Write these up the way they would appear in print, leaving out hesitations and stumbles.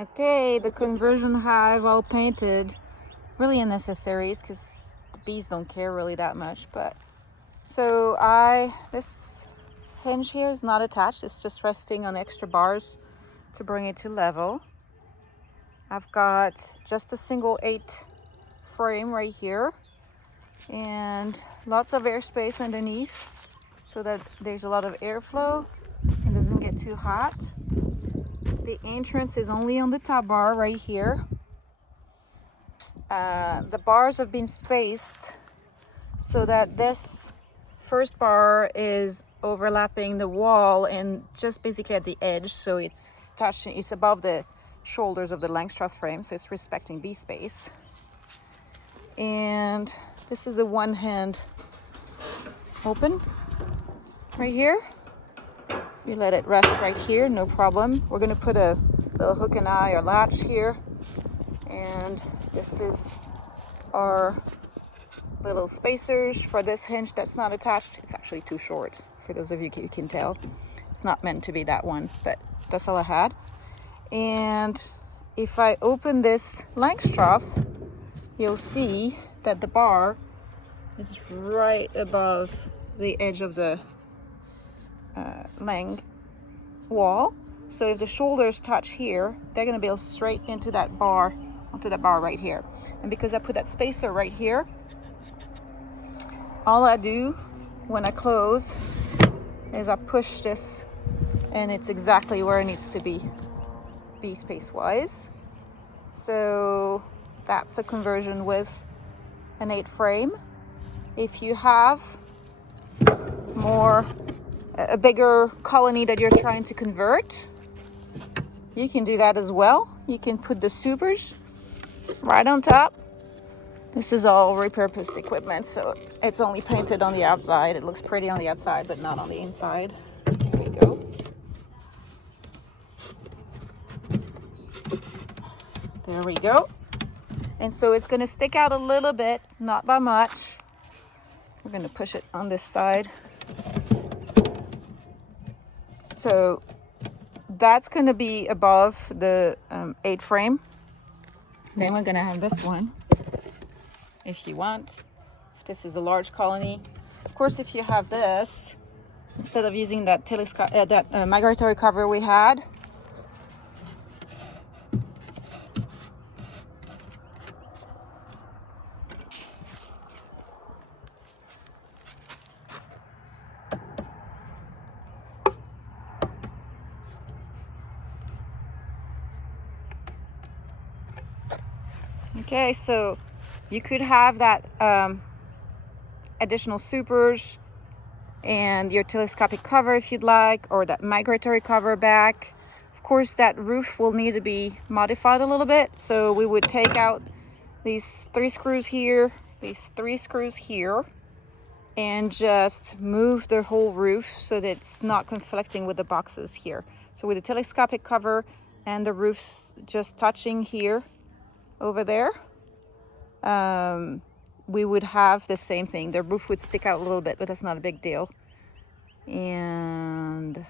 Okay, the conversion hive all painted. Really unnecessaries because the bees don't care really that much. But so this hinge here is not attached. It's just resting on extra bars to bring it to level. I've got just a single 8 frame right here and lots of airspace underneath so that there's a lot of airflow and doesn't get too hot. The entrance is only on the top bar right here. The bars have been spaced so that this first bar is overlapping the wall and just basically at the edge, so it's above the shoulders of the Langstroth frame, so it's respecting bee space. And this is a one-hand open right here. You let it rest right here, no problem. We're going to put a little hook and eye or latch here, and this is our little spacers for this hinge that's not attached. It's actually too short, for those of you who can tell. It's not meant to be that one, but that's all I had. And if I open this Langstroth, you'll see that the bar is right above the edge of the Lang wall. So if the shoulders touch here, they're going to build straight into that bar, onto that bar right here. And because I put that spacer right here, all I do when I close is I push this and it's exactly where it needs to be, bee space wise. So that's a conversion with an 8 frame. If you have a bigger colony that you're trying to convert, you can do that as well. You can put the supers right on top. This is all repurposed equipment, so it's only painted on the outside. It looks pretty on the outside, but not on the inside. There we go. There we go. And so it's going to stick out a little bit, not by much. We're going to push it on this side. So that's going to be above the 8 frame. Then we're going to have this one, if you want. If this is a large colony. Of course, if you have this, instead of using that migratory cover we had, okay, so you could have that additional supers and your telescopic cover if you'd like, or that migratory cover back. Of course, that roof will need to be modified a little bit. So we would take out these 3 screws here, these 3 screws here, and just move the whole roof so that it's not conflicting with the boxes here. So with the telescopic cover and the roofs just touching here over there, we would have the same thing. The roof would stick out a little bit, but that's not a big deal. And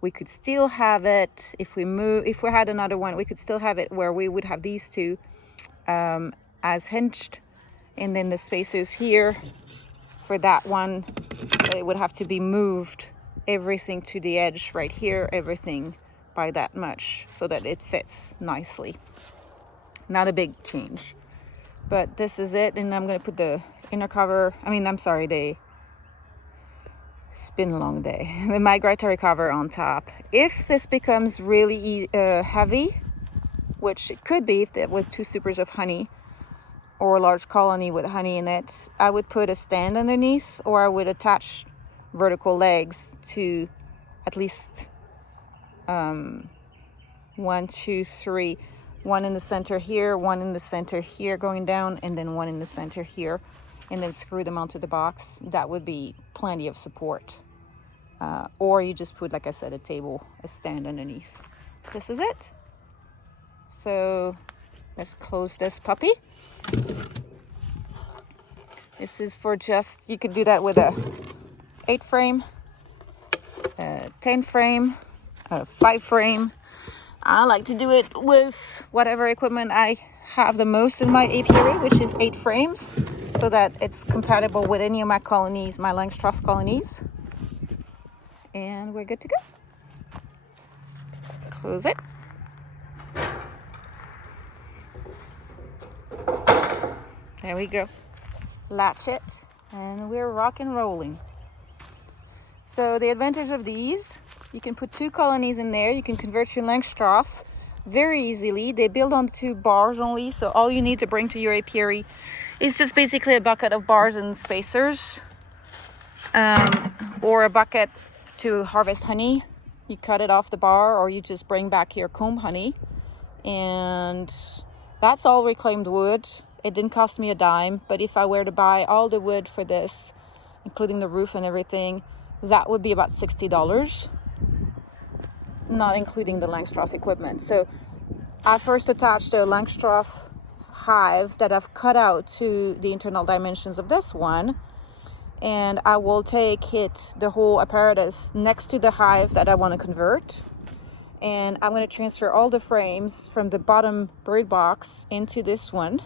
we could still have it, if we had another one, we could still have it where we would have these two as hinged, and then the spacers here for that one, it would have to be moved, everything to the edge right here, everything by that much, so that it fits nicely. Not a big change, but this is it. And I'm going to put the inner cover, it's been a long day, the migratory cover on top. If this becomes really heavy, which it could be if there was 2 supers of honey or a large colony with honey in it, I would put a stand underneath, or I would attach vertical legs to at least 1, 2, 3, one in the center here, one in the center here going down, and then one in the center here, and then screw them onto the box. That would be plenty of support. Or you just put, like I said, a stand underneath. This is it. So let's close this puppy. This is for you could do that with a 8 frame, a 10 frame, a 5 frame. I like to do it with whatever equipment I have the most in my apiary, which is 8 frames, so that it's compatible with any of my colonies, my Langstroth colonies. And we're good to go. Close it. There we go. Latch it, and we're rock and rolling. So the advantage of these, you can put 2 colonies in there. You can convert your Langstroth very easily. They build onto bars only, so all you need to bring to your apiary is just basically a bucket of bars and spacers, or a bucket to harvest honey. You cut it off the bar, or you just bring back your comb honey, and that's all reclaimed wood. It didn't cost me a dime, but if I were to buy all the wood for this, including the roof and everything, that would be about $60, not including the Langstroth equipment. So I first attached a Langstroth hive that I've cut out to the internal dimensions of this one, and I will take the whole apparatus next to the hive that I want to convert, and I'm going to transfer all the frames from the bottom brood box into this one,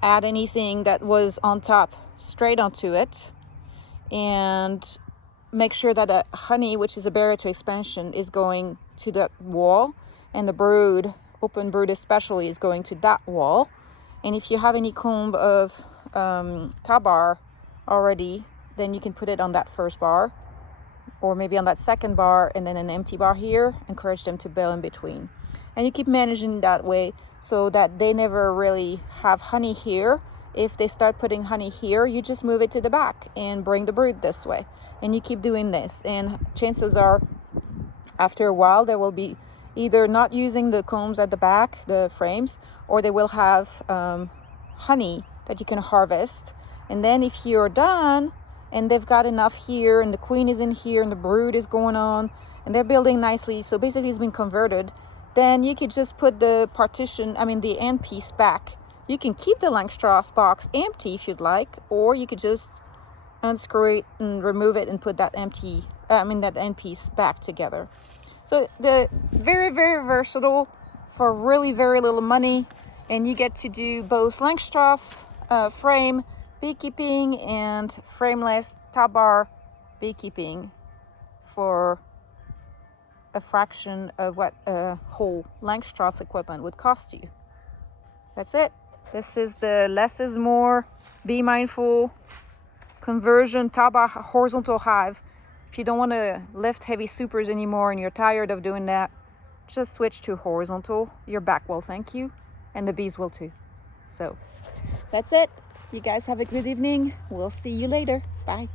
add anything that was on top straight onto it, and make sure that the honey, which is a barrier to expansion, is going to the wall, and the brood, open brood especially, is going to that wall. And if you have any comb of tabar already, then you can put it on that first bar, or maybe on that second bar, and then an empty bar here. Encourage them to build in between, and you keep managing that way so that they never really have honey here. If they start putting honey here, you just move it to the back and bring the brood this way, and you keep doing this, and chances are after a while they will be either not using the combs at the back, the frames, or they will have honey that you can harvest. And then if you're done and they've got enough here, and the queen is in here, and the brood is going on, and they're building nicely, so basically it's been converted, then you could just put the the end piece back. You can keep the Langstroth box empty if you'd like, or you could just unscrew it and remove it and put that end piece back together. So the very, very versatile for really very little money, and you get to do both Langstroth frame beekeeping and frameless tabar beekeeping for a fraction of what a whole Langstroth equipment would cost you. That's it. This is the less is more, be mindful conversion tabar horizontal hive. If you don't want to lift heavy supers anymore and you're tired of doing that, just switch to horizontal. Your back will thank you, and the bees will too. So that's it. You guys have a good evening. We'll see you later. Bye.